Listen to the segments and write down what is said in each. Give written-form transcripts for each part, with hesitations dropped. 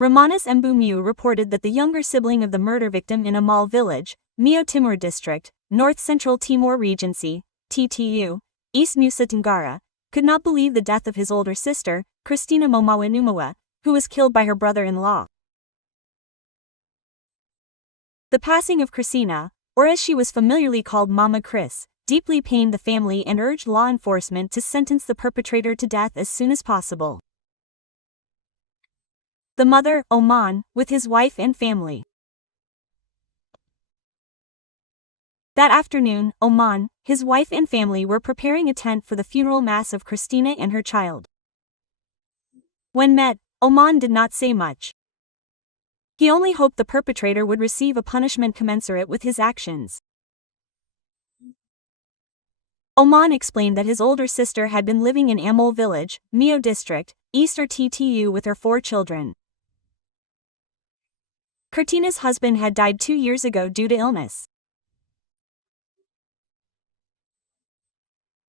Ramanas Embu Mu reported that the younger sibling of the murder victim in Amal village, Mio Timur district, North Central Timor Regency, TTU, East Nusa Tenggara, could not believe the death of his older sister, Christina Momawa Numawa, who was killed by her brother-in-law. The passing of Christina, or as she was familiarly called Mama Chris, deeply pained the family and urged law enforcement to sentence the perpetrator to death as soon as possible. The mother, Oman, with his wife and family. That afternoon, Oman, his wife and family were preparing a tent for the funeral mass of Christina and her child. When met, Oman did not say much. He only hoped the perpetrator would receive a punishment commensurate with his actions. Oman explained that his older sister had been living in Amol village, Mio district, East or TTU with her 4 children. Christina's husband had died 2 years ago due to illness.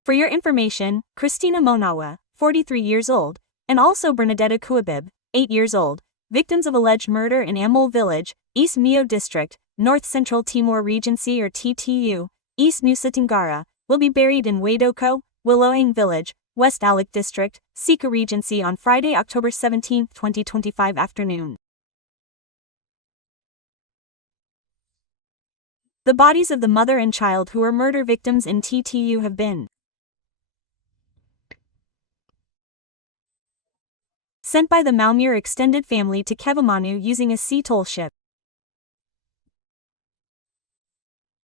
For your information, Christina Monawa, 43 years old, and also Bernadetta Kuabib, 8 years old, victims of alleged murder in Amol village, East Mio district, North Central Timor Regency or TTU, East Nusa Tenggara, will be buried in Wadoko, Wiloang village, West Alak district, Sika Regency on Friday, October 17, 2025 afternoon. The bodies of the mother and child who were murder victims in TTU have been sent by the Maumere extended family to Kevamanu using a sea toll ship,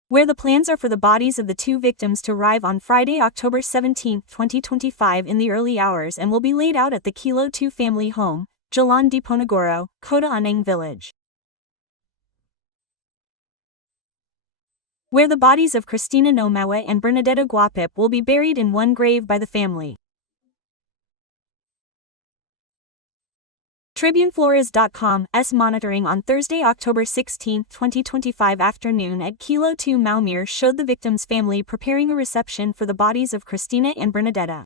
where the plans are for the bodies of the 2 victims to arrive on Friday, October 17, 2025 in the early hours and will be laid out at the Kilo 2 family home, Jalan Diponegoro, Kota Anang village, where the bodies of Christina Nomawa and Bernadetta Guapip will be buried in one grave by the family. TribuneFlores.com's monitoring on Thursday, October 16, 2025 afternoon at Kilo 2 Maumere showed the victim's family preparing a reception for the bodies of Christina and Bernadetta.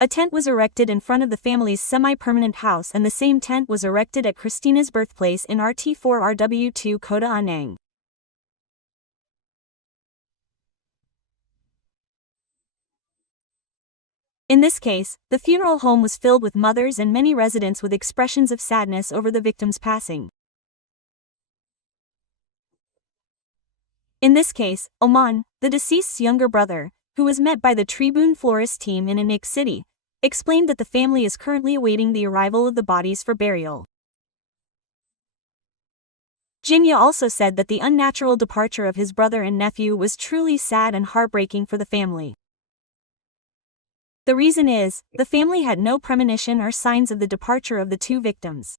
A tent was erected in front of the family's semi-permanent house and the same tent was erected at Christina's birthplace in RT4RW2 Kota Anang. In this case, the funeral home was filled with mothers and many residents with expressions of sadness over the victim's passing. In this case, Oman, the deceased's younger brother, who was met by the Tribune Flores team in Anik City, explained that the family is currently awaiting the arrival of the bodies for burial. Jinya also said that the unnatural departure of his brother and nephew was truly sad and heartbreaking for the family. The reason is, the family had no premonition or signs of the departure of the 2 victims.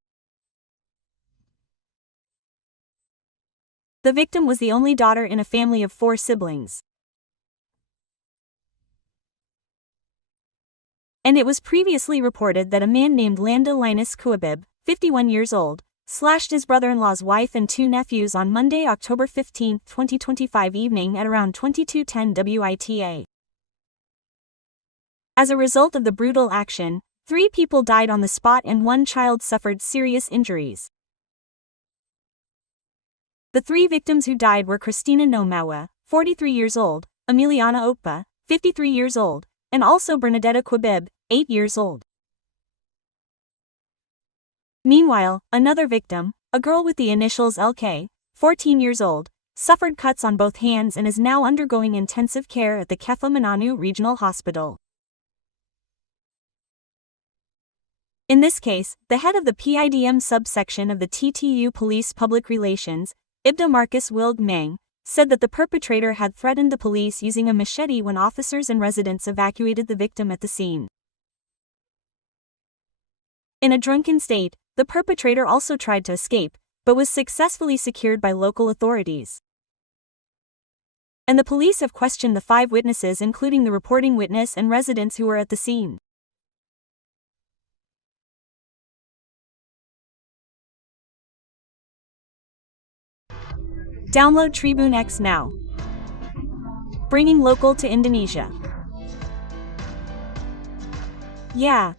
The victim was the only daughter in a family of 4 siblings. And it was previously reported that a man named Landa Linus Kuabib, 51 years old, slashed his brother-in-law's wife and 2 nephews on Monday, October 15, 2025 evening at around 22:10 WITA. As a result of the brutal action, 3 people died on the spot and 1 child suffered serious injuries. The 3 victims who died were Christina Nomawa, 43 years old, Emiliana Okpa, 53 years old, and also Bernadetta Kuabib, 8 years old. Meanwhile, another victim, a girl with the initials LK, 14 years old, suffered cuts on both hands and is now undergoing intensive care at the Kefa Mananu Regional Hospital. In this case, the head of the PIDM subsection of the TTU Police Public Relations, Ibda Marcus Wilg Meng, said that the perpetrator had threatened the police using a machete when officers and residents evacuated the victim at the scene. In a drunken state, the perpetrator also tried to escape, but was successfully secured by local authorities. And the police have questioned the 5 witnesses, including the reporting witness and residents who were at the scene. Download Tribune X now. Bringing local to Indonesia. Yeah,